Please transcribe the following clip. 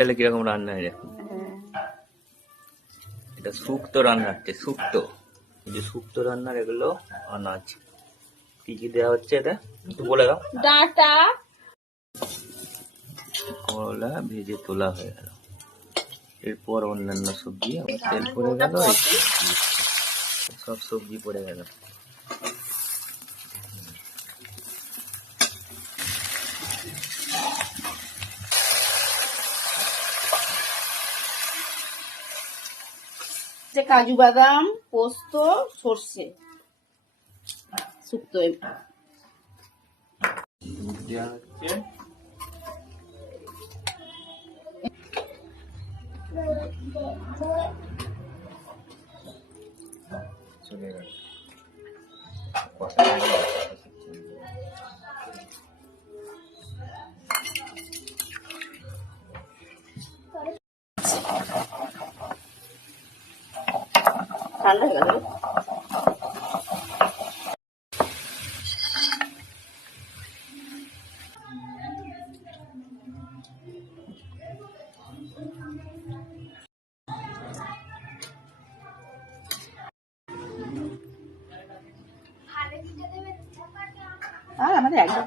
তাহলে কিরকম রান্না হয় দেখুন। এটা শুক্তো রান্না হচ্ছে, শুক্তো। যে শুক্তো রান্নার এগুলো আনাজ কি কি দেওয়া হচ্ছে এটা একটু বলে দাও। ডাঁটা, করলা ভেজে তোলা হয়ে গেল, এরপর অন্যান্য সবজি তেল পড়ে গেল, সব সবজি পড়ে গেল। কাজু বাদাম, পোস্ত, সর্ষে, শুক্তো দেওয়া হচ্ছে চলে গেল। ঠান্ডা হয়ে গেল। আর আমাদের একদম